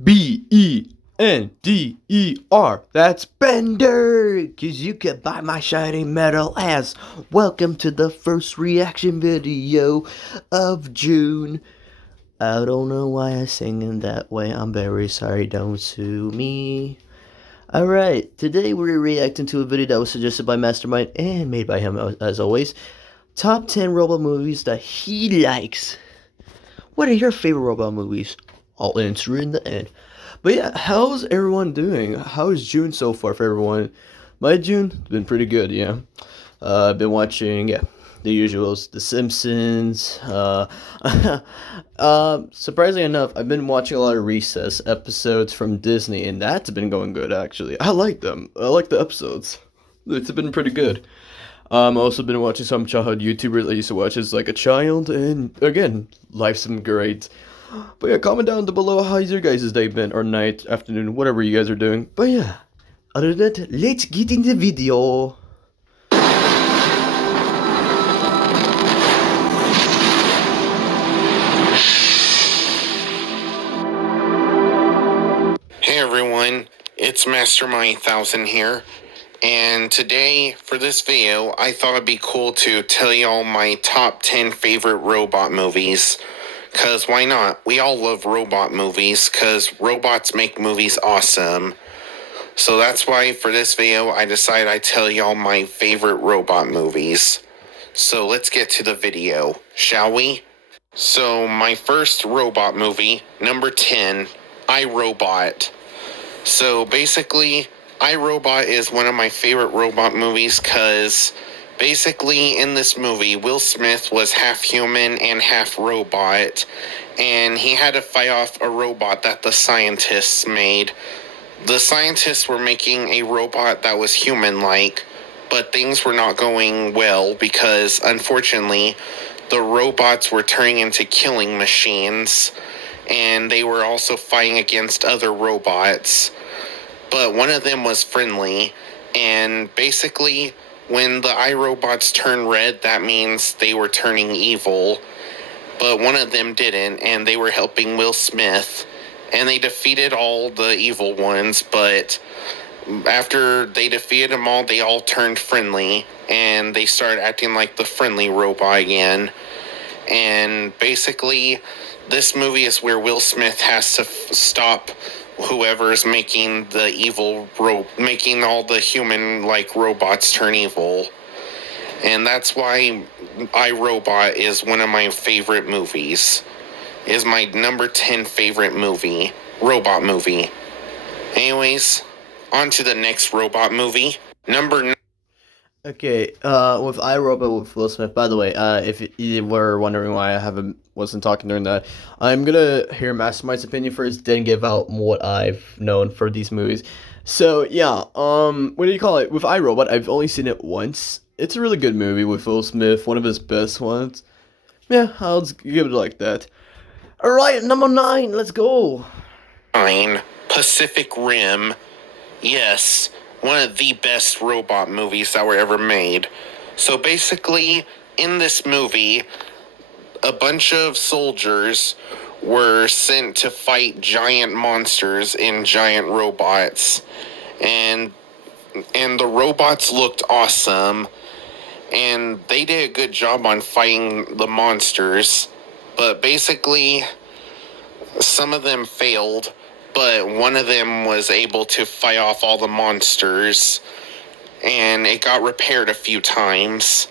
Bender. That's Bender. Cause you can buy my shiny metal ass. Welcome to the first reaction video of June. I don't know why I sing in that way. I'm very sorry. Don't sue me. Alright, today we're reacting to a video that was suggested by Mastermind and made by him as always. Top 10 robot movies that he likes. What are your favorite robot movies? I'll answer in the end. But yeah, how's everyone doing? How is June so far for everyone? My June's been pretty good, yeah. I've been watching, yeah, the usuals, The Simpsons. Surprisingly enough, I've been watching a lot of Recess episodes from Disney, and that's been going good, actually. I like them. I like the episodes. It's been pretty good. I've also been watching some childhood YouTubers I used to watch as like a child, and again, life's been great. But yeah, comment down below how's your guys' day been, or night, afternoon, whatever you guys are doing. But yeah, other than that, let's get in the video. Hey everyone, it's Mastermind1000 here, and today, for this video, I thought it'd be cool to tell y'all my top 10 favorite robot movies. Cause why not? We all love robot movies, cause robots make movies awesome. So that's why for this video, I decided I'd tell y'all my favorite robot movies. So let's get to the video, shall we? So my first robot movie, number 10, I, Robot. So basically, I, Robot is one of my favorite robot movies because basically in this movie, Will Smith was half human and half robot, and he had to fight off a robot that the scientists made. The scientists were making a robot that was human-like, but things were not going well because, unfortunately, the robots were turning into killing machines, and they were also fighting against other robots. But one of them was friendly, and basically, when the iRobots turn red, that means they were turning evil. But one of them didn't, and they were helping Will Smith, and they defeated all the evil ones, but after they defeated them all, they all turned friendly, and they started acting like the friendly robot again. And basically, this movie is where Will Smith has to stop whoever's making the evil, making all the human-like robots turn evil. And that's why I, Robot is one of my favorite movies. It is my number 10 favorite movie, robot movie. Anyways, on to the next robot movie. Number 9. Okay, with iRobot with Will Smith. By the way, if you were wondering why I wasn't talking during that, I'm gonna hear Mastermind's opinion first, then give out what I've known for these movies. So yeah, what do you call it? With iRobot, I've only seen it once. It's a really good movie with Will Smith, one of his best ones. Yeah, I'll just give it like that. All right, number 9, let's go. 9, Pacific Rim. Yes, one of the best robot movies that were ever made. So basically, in this movie, a bunch of soldiers were sent to fight giant monsters in giant robots. And the robots looked awesome, and they did a good job on fighting the monsters. But basically, some of them failed, but one of them was able to fight off all the monsters, and it got repaired a few times.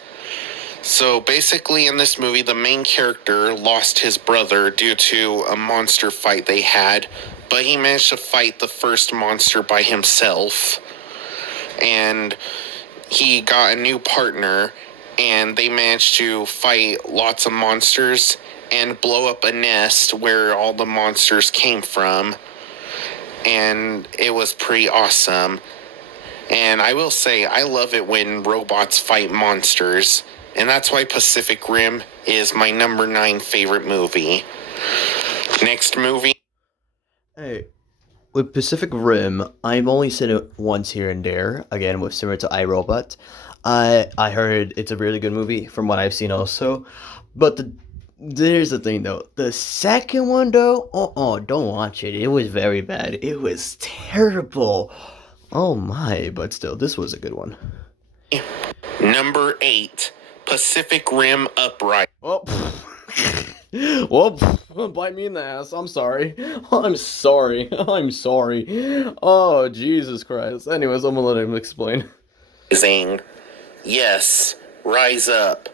So basically in this movie, the main character lost his brother due to a monster fight they had, but he managed to fight the first monster by himself, and he got a new partner, and they managed to fight lots of monsters and blow up a nest where all the monsters came from. And it was pretty awesome. And I will say, I love it when robots fight monsters. And that's why Pacific Rim is my number 9 favorite movie. Next movie. Hey, with Pacific Rim, I've only seen it once here and there. Again, with similar to iRobot. I heard it's a really good movie from what I've seen also. But There's the thing though. The second one though, don't watch it. It was very bad. It was terrible. Oh my, but still, this was a good one. Number 8, Pacific Rim Uprising. Well, well, bite me in the ass. I'm sorry. I'm sorry. I'm sorry. Oh, Jesus Christ. Anyways, I'm gonna let him explain. Yes, rise up.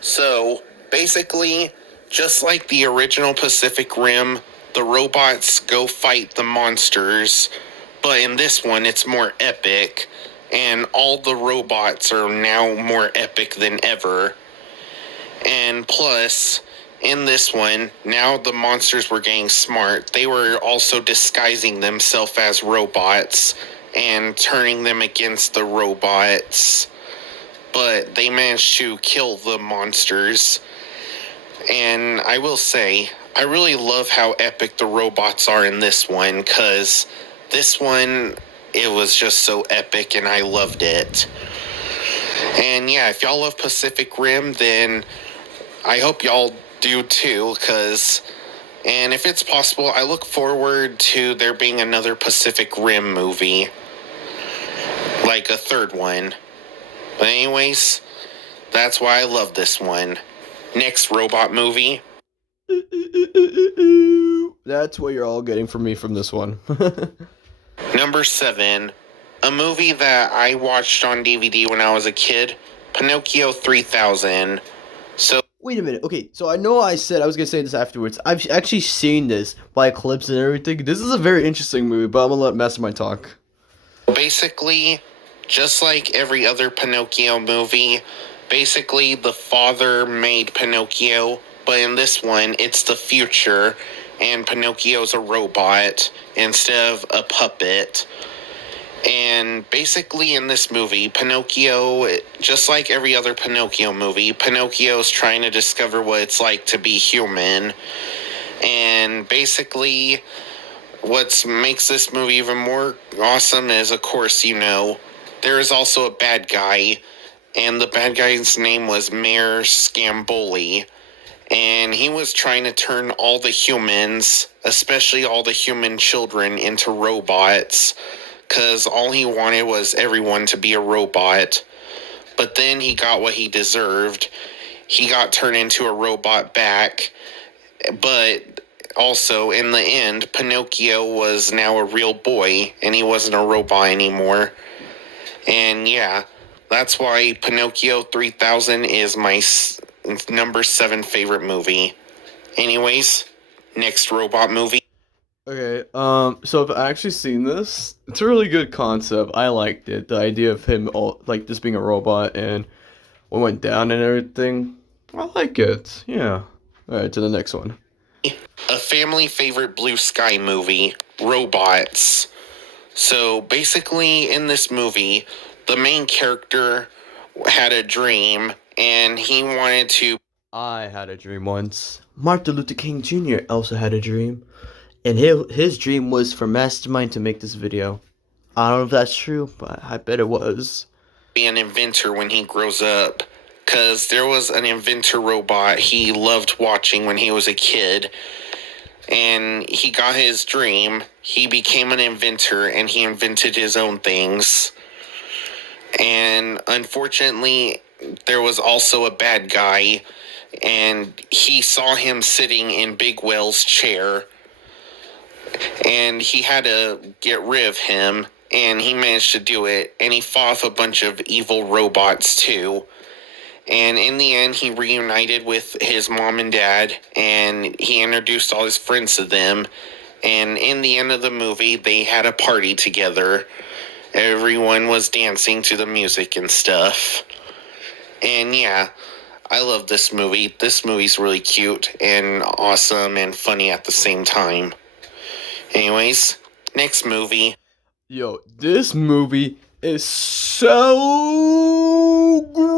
So, basically, just like the original Pacific Rim, the robots go fight the monsters, but in this one, it's more epic, and all the robots are now more epic than ever. And plus, in this one, now the monsters were getting smart. They were also disguising themselves as robots and turning them against the robots. But they managed to kill the monsters. And I will say, I really love how epic the robots are in this one, because this one, it was just so epic and I loved it. And yeah, if y'all love Pacific Rim, then I hope y'all do too, and if it's possible, I look forward to there being another Pacific Rim movie, like a third one. But anyways, that's why I love this one. Next robot movie. That's what you're all getting from me from this one. Number 7, a movie that I watched on DVD when I was a kid, Pinocchio 3000. So Wait a minute. Okay, so I know I said I was gonna say this afterwards. I've actually seen this by clips and everything. This is a very interesting movie, but I'm gonna let Mastermind talk. basically, just like every other Pinocchio movie, basically the father made Pinocchio, but in this one, it's the future, and Pinocchio's a robot instead of a puppet. And basically, in this movie, Pinocchio, just like every other Pinocchio movie, Pinocchio's trying to discover what it's like to be human. And basically, what makes this movie even more awesome is, of course, there is also a bad guy, and the bad guy's name was Mayor Scamboli. And he was trying to turn all the humans, especially all the human children, into robots, because all he wanted was everyone to be a robot. But then he got what he deserved. He got turned into a robot back. But also, in the end, Pinocchio was now a real boy, and he wasn't a robot anymore. And yeah, that's why Pinocchio 3000 is my number 7 favorite movie. Anyways, next robot movie. Okay, so I've actually seen this. It's a really good concept. I liked it. The idea of him, like, just being a robot and what went down and everything. I like it. Yeah. Alright, to the next one. A family favorite blue sky movie, Robots. So basically, in this movie, the main character had a dream, and he wanted to. I had a dream once. Martin Luther King Jr. also had a dream. And his dream was for Mastermind to make this video. I don't know if that's true, but I bet it was. Be an inventor when he grows up, because there was an inventor robot he loved watching when he was a kid, and he got his dream. He became an inventor, and he invented his own things. And unfortunately, there was also a bad guy, and he saw him sitting in Big Whale's chair, and he had to get rid of him, and he managed to do it, and he fought off a bunch of evil robots too. And in the end, he reunited with his mom and dad, and he introduced all his friends to them. And in the end of the movie, they had a party together. Everyone was dancing to the music and stuff. And yeah, I love this movie. This movie's really cute and awesome and funny at the same time. Anyways, next movie. Yo, this movie is so great.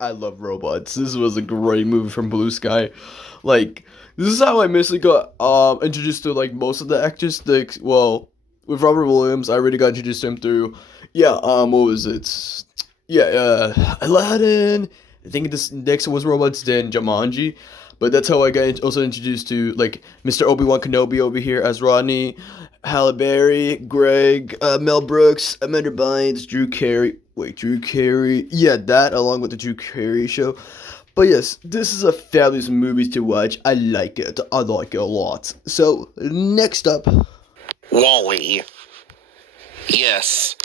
I love robots. This was a great movie from Blue Sky. Like, this is how I basically got introduced to like most of the actors. Like, well, with Robert Williams, I already got introduced to him through what was it? Yeah, Aladdin I think this next was robots, then Jumanji. But that's how I got also introduced to like Mr. Obi-Wan Kenobi over here as Rodney, Halle Berry, Greg, Mel Brooks, Amanda Bynes, Drew Carey. Wait, Drew Carey. Yeah, that along with the Drew Carey show. But yes, this is a fabulous movie to watch. I like it. I like it a lot. So next up, Wall-E. Yes.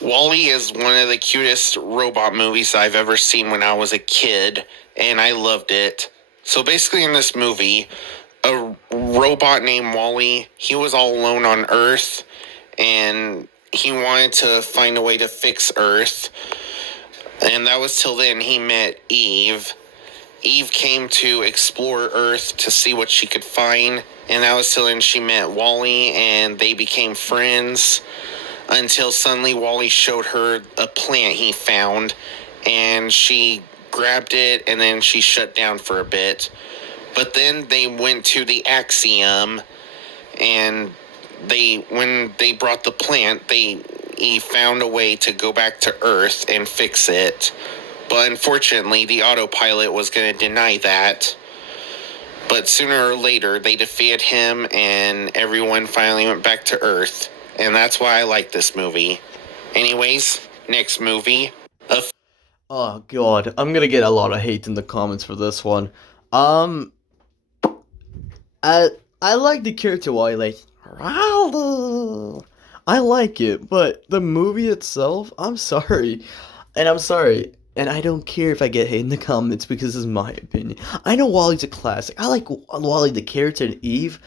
Wall-E is one of the cutest robot movies I've ever seen when I was a kid, and I loved it. So basically in this movie, a robot named Wall-E, he was all alone on Earth, and he wanted to find a way to fix Earth. And that was till then he met Eve. Eve came to explore Earth to see what she could find, and that was till then she met Wall-E, and they became friends until suddenly Wall-E showed her a plant he found, and she grabbed it, and then she shut down for a bit. But then they went to the Axiom, and when they brought the plant, he found a way to go back to Earth and fix it. But unfortunately, the autopilot was going to deny that. But sooner or later, they defeated him, and everyone finally went back to Earth. And that's why I like this movie. Anyways, next movie. oh god, I'm gonna get a lot of hate in the comments for this one. Um, I I like the character Wally, like Ronaldo. I like it, but the movie itself, I'm sorry, and I don't care if I get hate in the comments because this is my opinion. I know Wally's a classic. I like Wally the character and Eve,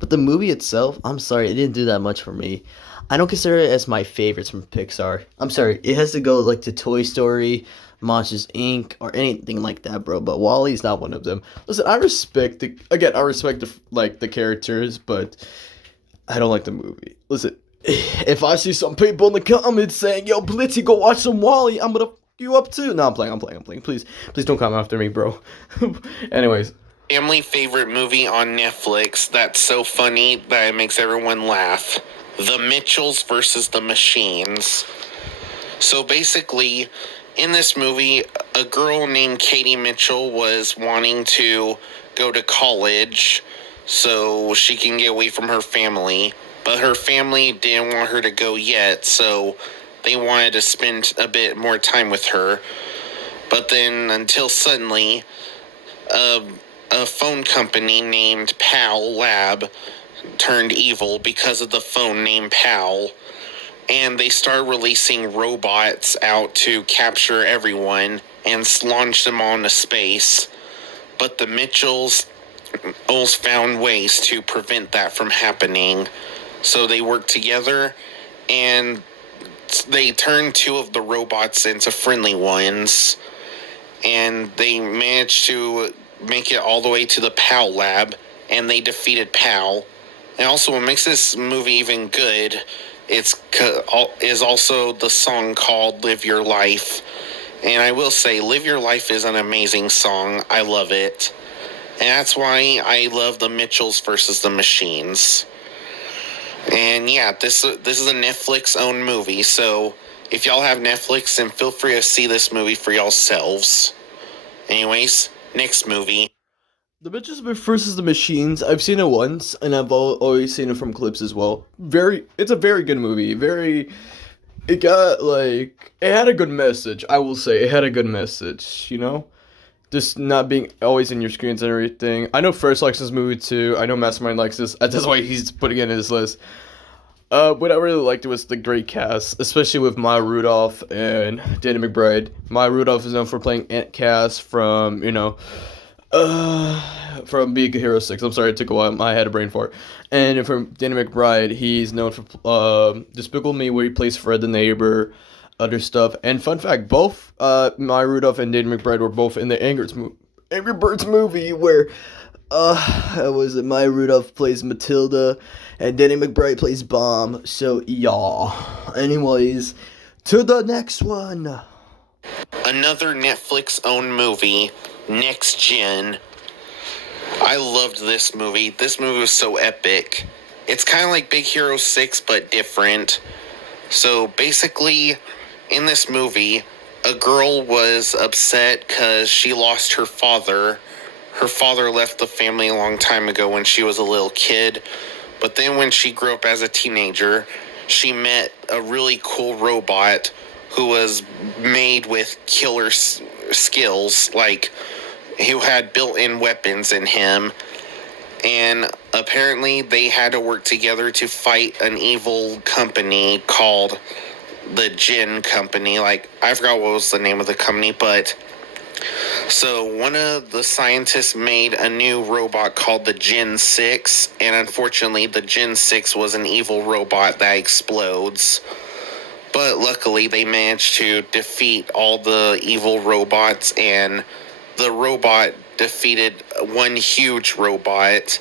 but the movie itself, I'm sorry, it didn't do that much for me. I don't consider it as my favorites from Pixar. I'm sorry, it has to go like to Toy Story, Monsters Inc., or anything like that, bro. But Wally's not one of them. Listen, I respect the characters, but I don't like the movie. Listen, if I see some people in the comments saying, "Yo, Blitzy, go watch some Wally," I'm gonna f you up too. No, I'm playing. Please don't come after me, bro. Anyways, Family favorite movie on Netflix that's so funny that it makes everyone laugh. The Mitchells versus the Machines. So basically, in this movie, a girl named Katie Mitchell was wanting to go to college so she can get away from her family. But her family didn't want her to go yet, so they wanted to spend a bit more time with her. But then, until suddenly, a phone company named PAL Lab turned evil because of the phone named PAL, and they started releasing robots out to capture everyone and launch them on to space. But the Mitchells found ways to prevent that from happening. So they worked together, and they turned two of the robots into friendly ones, and they managed to make it all the way to the PAL lab, and they defeated PAL. And also, what makes this movie even good is also the song called "Live Your Life." And I will say, "Live Your Life" is an amazing song. I love it, and that's why I love the Mitchells versus the Machines. And yeah, this is a Netflix-owned movie, so if y'all have Netflix, then feel free to see this movie for y'allselves. Anyways, next movie. The Mitchells versus the Machines. I've seen it once, and I've always seen it from clips as well. It's a very good movie. It got like, it had a good message. I will say it had a good message. You know, just not being always in your screens and everything. I know First likes this movie too. I know Mastermind likes this. That's why he's putting it in his list. What I really liked was the great cast, especially with Maya Rudolph and Danny McBride. Maya Rudolph is known for playing Aunt Cass from Big Hero 6. I'm sorry, it took a while. I had a brain fart. And from Danny McBride, he's known for Despicable Me, where he plays Fred the neighbor, other stuff. And fun fact, both Maya Rudolph and Danny McBride were both in the Angry Birds movie, where was it Maya Rudolph plays Matilda, and Danny McBride plays Bomb. So yeah. Anyways, to the next one. Another Netflix-owned movie, Next Gen. I loved this movie. This movie was so epic. It's kind of like Big Hero 6, but different. So basically, in this movie, a girl was upset because she lost her father. Her father left the family a long time ago when she was a little kid. But then when she grew up as a teenager, she met a really cool robot who was made with killer skills, like who had built-in weapons in him. And apparently they had to work together to fight an evil company called the Jinn Company. Like, I forgot what was the name of the company, but so one of the scientists made a new robot called the Gen 6, and unfortunately the Gen 6 was an evil robot that explodes. But luckily they managed to defeat all the evil robots, and the robot defeated one huge robot,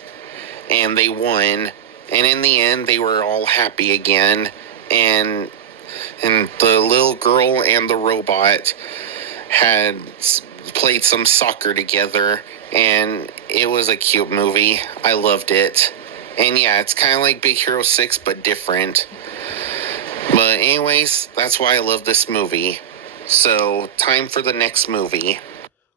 and they won. And in the end they were all happy again, and the little girl and the robot had played some soccer together, and it was a cute movie. I loved it. And yeah, it's kind of like Big Hero 6, but different. But anyways, that's why I love this movie. So, time for the next movie.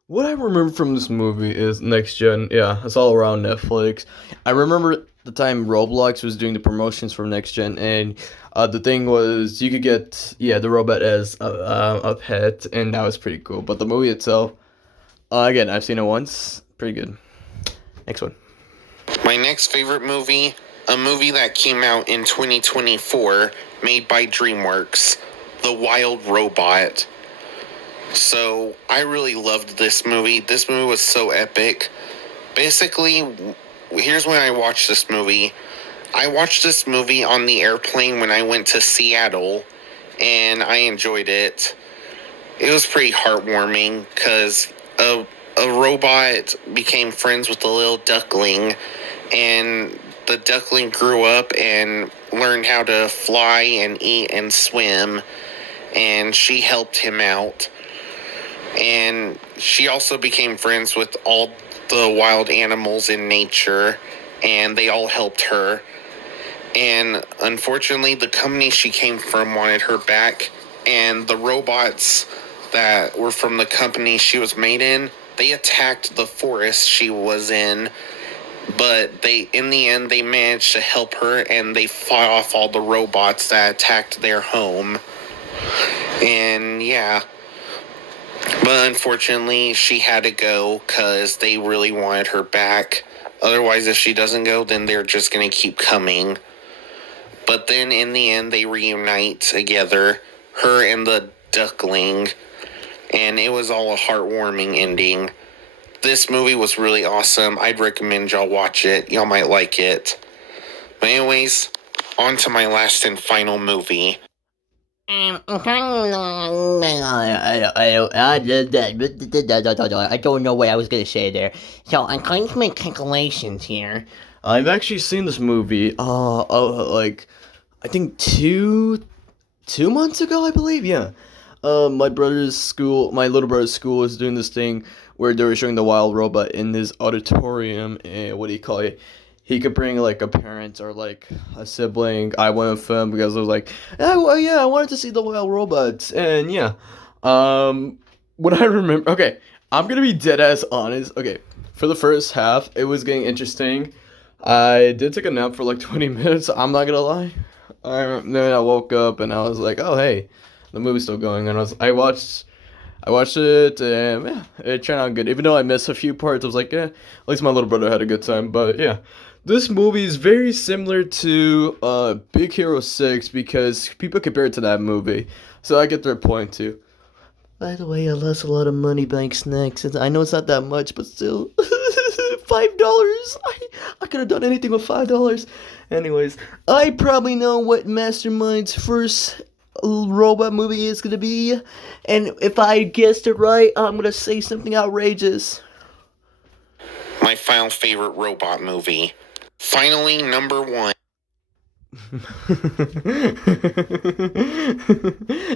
What I remember from this movie is Next Gen. Yeah, it's all around Netflix. I remember the time Roblox was doing the promotions for Next Gen, and the thing was you could get the robot as a pet, and that was pretty cool. But the movie itself, again, I've seen it once. Pretty good. Next one. My next favorite movie, a movie that came out in 2024, made by DreamWorks, The Wild Robot. So, I really loved this movie. This movie was so epic. Basically, here's when I watched this movie. I watched this movie on the airplane when I went to Seattle, and I enjoyed it. It was pretty heartwarming because a robot became friends with a little duckling, and the duckling grew up and learned how to fly and eat and swim, and she helped him out. And she also became friends with all the wild animals in nature, and they all helped her. And unfortunately, the company she came from wanted her back, and the robots that were from the company she was made in, they attacked the forest she was in, but in the end, they managed to help her, and they fought off all the robots that attacked their home. And yeah, but unfortunately, she had to go because they really wanted her back. Otherwise, if she doesn't go, then they're just going to keep coming. But then in the end, they reunite together, her and the duckling, and it was all a heartwarming ending. This movie was really awesome. I'd recommend y'all watch it. Y'all might like it. But anyways, on to my last and final movie. I don't know what I was gonna say there. So I'm going to make calculations here. I've actually seen this movie. Like I think two months ago, I believe. Yeah. My my little brother's school is doing this thing where they were showing the wild robot in his auditorium. And what do you call it? He could bring like a parent or like a sibling. I went with him because I was like, oh well, yeah, I wanted to see the wild robots, and yeah. What I remember. Okay, I'm gonna be dead ass honest. Okay, for the first half, it was getting interesting. I did take a nap for like 20 minutes. I'm not gonna lie. Then I woke up and I was like, oh hey, the movie's still going, and I watched it, and yeah, it turned out good. Even though I missed a few parts, I was like, yeah, at least my little brother had a good time. But yeah, this movie is very similar to Big Hero 6 because people compare it to that movie. So I get their point too. By the way, I lost a lot of money buying snacks. I know it's not that much, but still, $5. I could have done anything with $5. Anyways, I probably know what Mastermind's first robot movie is gonna be, and if I guessed it right, I'm gonna say something outrageous. My final favorite robot movie. Finally, number one.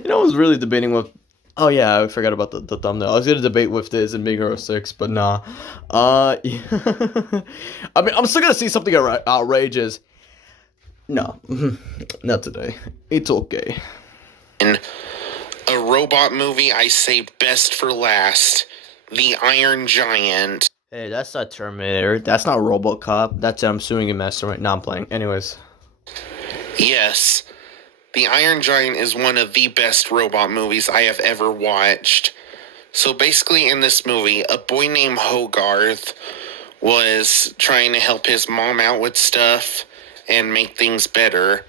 I was really debating with. Oh yeah, I forgot about the thumbnail. I was gonna debate with this and Big Hero 6, but nah. Yeah. I mean, I'm still gonna see something outrageous. No, not today. It's okay. A robot movie I saved best for last, The Iron Giant. Hey, that's not Terminator. That's not RoboCop. That's I'm suing a mastermind. No, I'm playing. Anyways. Yes, The Iron Giant is one of the best robot movies I have ever watched. So basically in this movie, a boy named Hogarth was trying to help his mom out with stuff and make things better.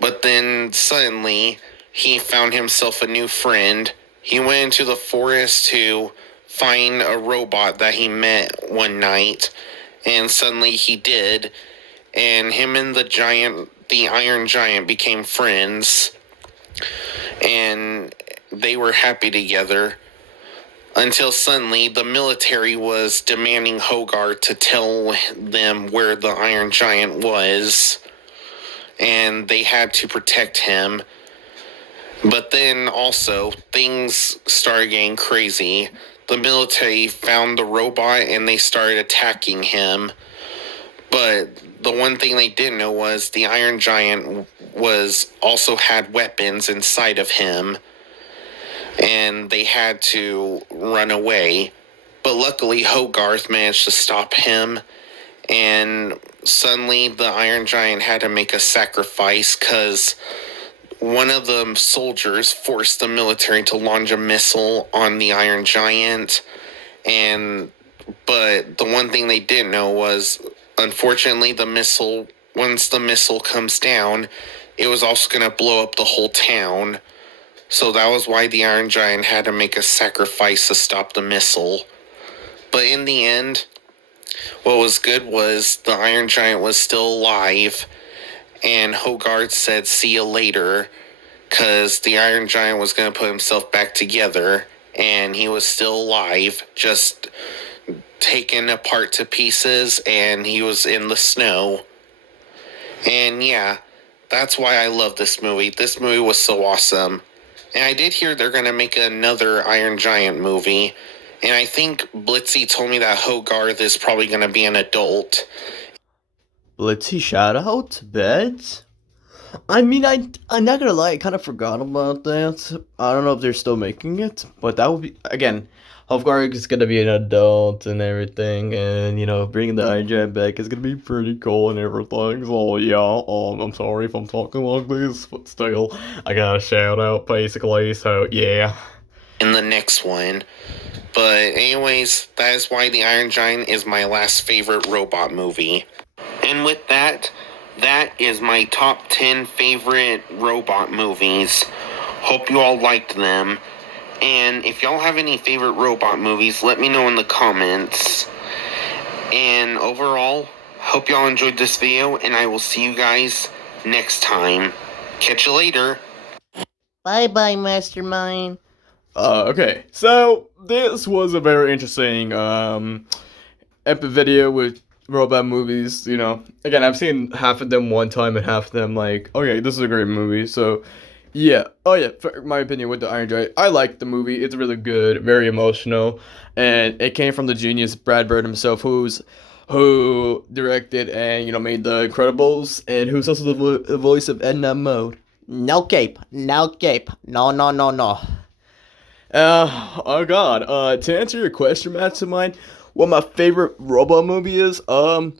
But then suddenly, he found himself a new friend. He went into the forest to find a robot that he met one night, and suddenly he did. And him and the Iron Giant became friends, and they were happy together. Until suddenly, the military was demanding Hogarth to tell them where the Iron Giant was, and they had to protect him. But then also, things started getting crazy. The military found the robot and they started attacking him. But the one thing they didn't know was the Iron Giant also had weapons inside of him, and they had to run away. But luckily, Hogarth managed to stop him, and suddenly the Iron Giant had to make a sacrifice because one of the soldiers forced the military to launch a missile on the Iron Giant. But the one thing they didn't know was, unfortunately, once the missile comes down, it was also going to blow up the whole town. So that was why the Iron Giant had to make a sacrifice to stop the missile. But in the end, what was good was the Iron Giant was still alive, and Hogarth said, "See you later," because the Iron Giant was going to put himself back together, and he was still alive, just taken apart to pieces, and he was in the snow. And yeah, that's why I love this movie. This movie was so awesome. And I did hear they're going to make another Iron Giant movie. And I think Blitzy told me that Hogarth is probably going to be an adult. Blitzy shout out, beds. I mean, I'm not gonna lie, I kind of forgot about that. I don't know if they're still making it, but that would be, again, Hofgarg is gonna be an adult and everything, and, you know, bringing the Iron Giant back is gonna be pretty cool and everything, so yeah, I'm sorry if I'm talking like this, but still, I gotta shout out, basically, so yeah. In the next one. But anyways, that is why The Iron Giant is my last favorite robot movie. And with that, that is my top 10 favorite robot movies. Hope you all liked them. And if y'all have any favorite robot movies, let me know in the comments. And overall, hope y'all enjoyed this video, and I will see you guys next time. Catch you later. Bye-bye, Mastermind. Okay, so this was a very interesting epic video with robot movies. You know, again, I've seen half of them one time and half of them like, okay, this is a great movie. So yeah, for my opinion with the Iron Giant, I like the movie. It's really good, very emotional, and it came from the genius Brad Bird himself, who directed and, you know, made The Incredibles, and who's also the voice of Edna Mode. No cape, no cape, no, no, no, no. Oh god, to answer your question, Mastermind, what my favorite robot movie is, Really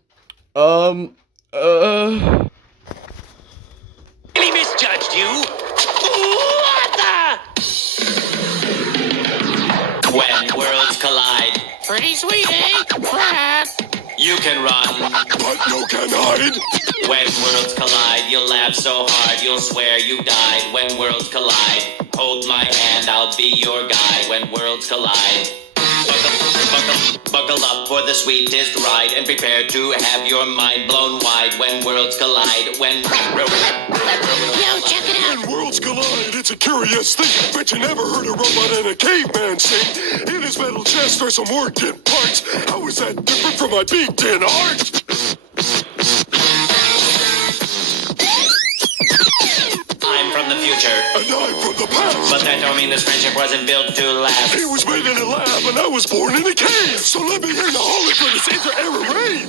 misjudged you. What the? When worlds collide. Pretty sweet, eh? Crap. You can run, But you can hide. when worlds collide. You'll laugh so hard, you'll swear you died. When worlds collide, hold my hand, I'll be your guide. When worlds collide, buckle up for the sweetest ride, and prepare to have your mind blown wide. When worlds collide, when yo, check it out. When worlds collide, it's a curious thing. Bet you never heard a robot in a caveman sing. In his metal chest are some working parts. How is that different from my beat-in heart? I'm from the future, And I'm from the past. but that don't mean this friendship wasn't built to last. He was made in a lab and I was born in a cave. So let me hear the hologram inter-error rave.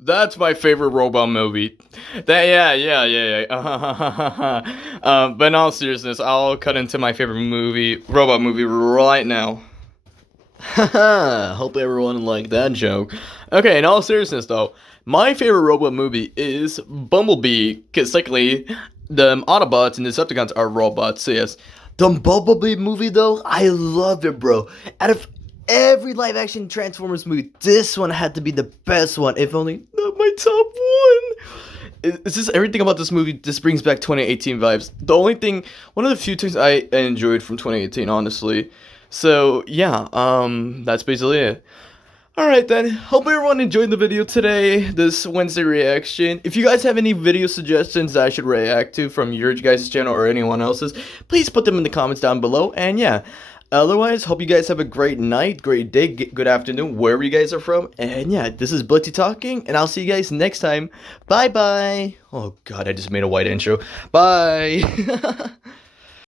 that's my favorite robot movie. But in all seriousness, I'll cut into my favorite robot movie right now. Haha, hope everyone liked that joke. Okay, in all seriousness though, my favorite robot movie is Bumblebee, because technically, the Autobots and Decepticons are robots, so yes. The Bumblebee movie though, I loved it, bro. Out of every live action Transformers movie, this one had to be the best one, if only not my top one. It's just everything about this movie just brings back 2018 vibes. One of the few things I enjoyed from 2018, honestly. So yeah, that's basically it. Alright then, hope everyone enjoyed the video today, this Wednesday reaction. If you guys have any video suggestions that I should react to from your guys' channel or anyone else's, please put them in the comments down below, and yeah. Otherwise, hope you guys have a great night, great day, good afternoon, wherever you guys are from, and yeah, this is Blitzy talking, and I'll see you guys next time. Bye bye! Oh god, I just made a white intro. Bye!